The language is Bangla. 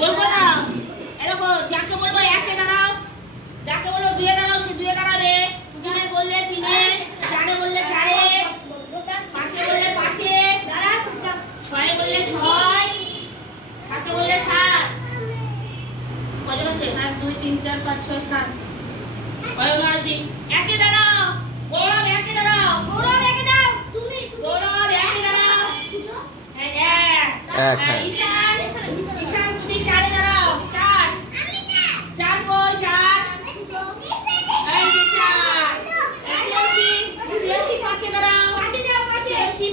বলবো না, এরকম যাকে বলবো একে দাঁড়াও, যাকে বলবো দুয়ে দাঁড়াও সে দুয়ে দাঁড়াবে, তিনে বললে তিনে, চারে বললে চারে, পাঁচে বললে পাঁচে, ছয়ে বললে ছয়, সাতে বললে সাত। কজন আছে? 1 2 3 4 5 6 7। কজন আসবি? একে দাঁড়াও, গৌরব একে দাঁড়াও, গৌরব একে দাও, তুমি গৌরব একে দাঁড়াও, হ্যাঁ এক, হ্যাঁ। ঈশান, ঈশান তুমি চারে দাঁড়াও, চার, চার কই চার, এই যে চার, শিয়াশি, শিয়াশি পাঁচে দাঁড়াও, পাঁচে যাও, পাঁচে শিয়াশি